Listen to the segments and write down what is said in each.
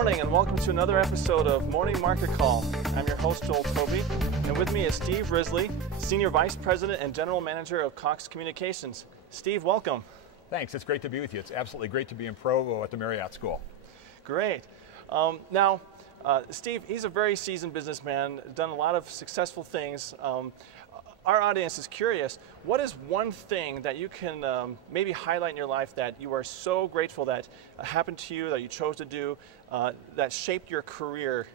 morning and welcome to another episode of Morning Market Call. I'm your host, Joel Toby, and with me is Steve Rizley, Senior Vice President and General Manager of Cox Communications. Steve, welcome. Thanks, it's great to be with you. It's absolutely great to be in Provo at the Marriott School. Great. Steve, he's a very seasoned businessman, done a lot of successful things. Our audience is curious, what is one thing that you can maybe highlight in your life that you are so grateful that happened to you, that you chose to do, that shaped your career?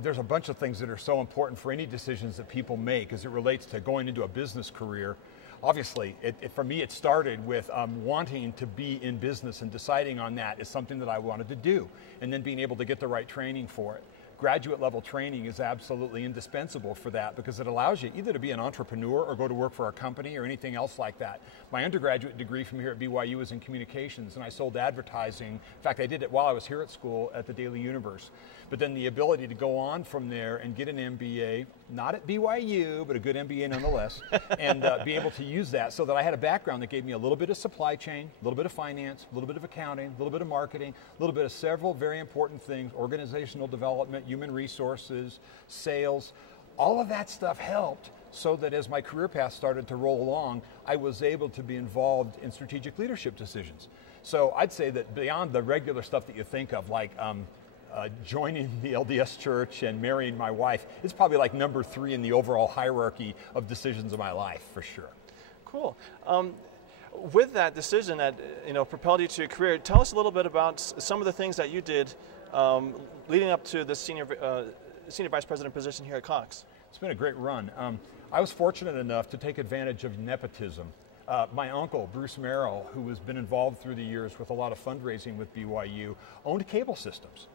There's a bunch of things that are so important for any decisions that people make as it relates to going into a business career. Obviously, for me, it started with wanting to be in business and deciding on that is something that I wanted to do, and then being able to get the right training for it. Graduate level training is absolutely indispensable for that because it allows you either to be an entrepreneur or go to work for a company or anything else like that. My undergraduate degree from here at BYU was in communications, and I sold advertising. In fact, I did it while I was here at school at the Daily Universe. But then the ability to go on from there and get an MBA, not at BYU, but a good MBA nonetheless, and be able to use that so that I had a background that gave me a little bit of supply chain, a little bit of finance, a little bit of accounting, a little bit of marketing, a little bit of several very important things, organizational development, human resources, sales. All of that stuff helped so that as my career path started to roll along, I was able to be involved in strategic leadership decisions. So I'd say that beyond the regular stuff that you think of, like joining the LDS church and marrying my wife, it's probably like number 3 in the overall hierarchy of decisions of my life, for sure. Cool. With that decision that propelled you to your career, tell us a little bit about some of the things that you did leading up to the senior vice president position here at Cox. It's been a great run. I was fortunate enough to take advantage of nepotism. My uncle, Bruce Merrill, who has been involved through the years with a lot of fundraising with BYU, owned cable systems.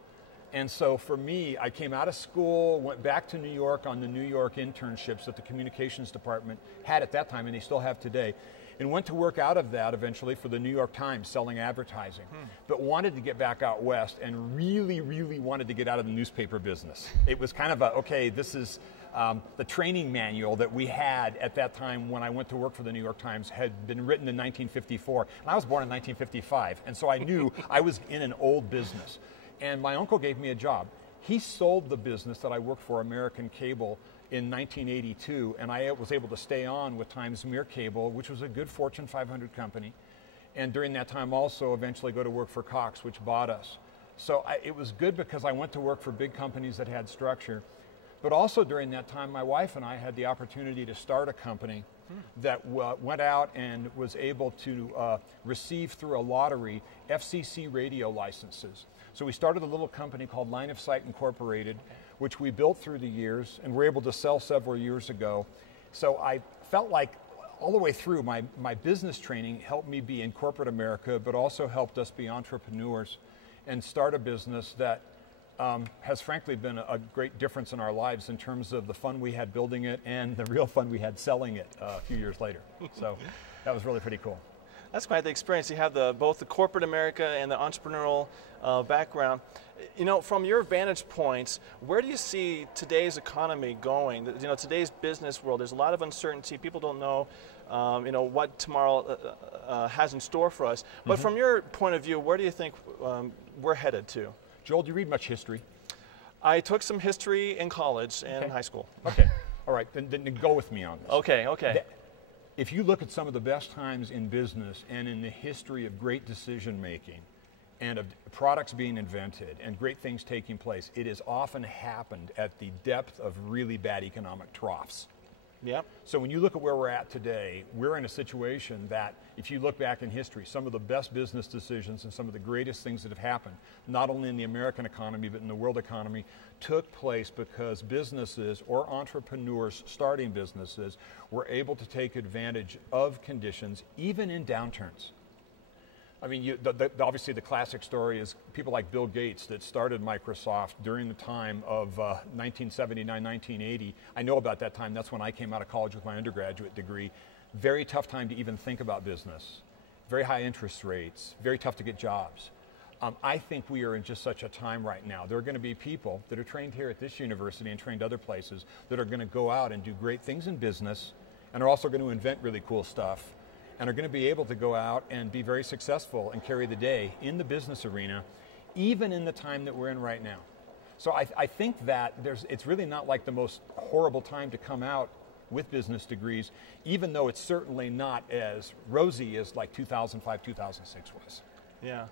And so for me, I came out of school, went back to New York on the New York internships that the communications department had at that time, and they still have today, and went to work out of that eventually for the New York Times selling advertising, but wanted to get back out west and really, really wanted to get out of the newspaper business. It was kind of this is the training manual that we had at that time when I went to work for the New York Times had been written in 1954, and I was born in 1955, and so I knew I was in an old business. And my uncle gave me a job. He sold the business that I worked for, American Cable, in 1982, and I was able to stay on with Times Mere Cable, which was a good Fortune 500 company, and during that time also eventually go to work for Cox, which bought us. So it was good because I went to work for big companies that had structure, but also during that time my wife and I had the opportunity to start a company that went out and was able to receive through a lottery FCC radio licenses. So we started a little company called Line of Sight Incorporated, which we built through the years and were able to sell several years ago. So I felt like all the way through my business training helped me be in corporate America, but also helped us be entrepreneurs and start a business that has frankly been a great difference in our lives in terms of the fun we had building it and the real fun we had selling it a few years later. So that was really pretty cool. That's quite the experience. You have both the corporate America and the entrepreneurial background. From your vantage points, where do you see today's economy going? Today's business world, there's a lot of uncertainty. People don't know, what tomorrow has in store for us. But from your point of view, where do you think we're headed to? Joel, do you read much history? I took some history in college and high school. Okay, all right, then go with me on this. Okay. If you look at some of the best times in business and in the history of great decision making and of products being invented and great things taking place, it has often happened at the depth of really bad economic troughs. Yeah. So when you look at where we're at today, we're in a situation that if you look back in history, some of the best business decisions and some of the greatest things that have happened, not only in the American economy, but in the world economy, took place because businesses or entrepreneurs starting businesses were able to take advantage of conditions, even in downturns. I mean, obviously the classic story is people like Bill Gates that started Microsoft during the time of 1979, 1980. I know about that time. That's when I came out of college with my undergraduate degree. Very tough time to even think about business. Very high interest rates. Very tough to get jobs. I think we are in just such a time right now. There are going to be people that are trained here at this university and trained other places that are going to go out and do great things in business and are also going to invent really cool stuff and are going to be able to go out and be very successful and carry the day in the business arena, even in the time that we're in right now. So I think that it's really not like the most horrible time to come out with business degrees, even though it's certainly not as rosy as like 2005, 2006 was. Yeah.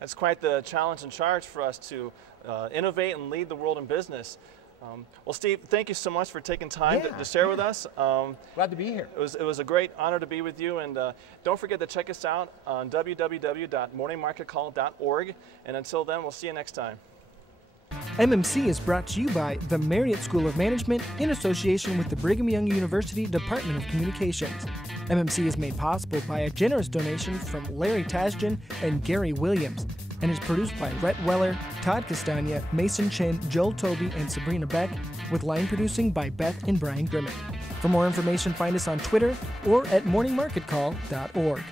That's quite the challenge and charge for us to innovate and lead the world in business. Well, Steve, thank you so much for taking time to share with us. Glad to be here. It was a great honor to be with you, and don't forget to check us out on www.morningmarketcall.org, and until then, we'll see you next time. MMC is brought to you by the Marriott School of Management in association with the Brigham Young University Department of Communications. MMC is made possible by a generous donation from Larry Tasjan and Gary Williams, and is produced by Rhett Weller, Todd Castagna, Mason Chin, Joel Toby, and Sabrina Beck, with line producing by Beth and Brian Grimmett. For more information, find us on Twitter or at morningmarketcall.org.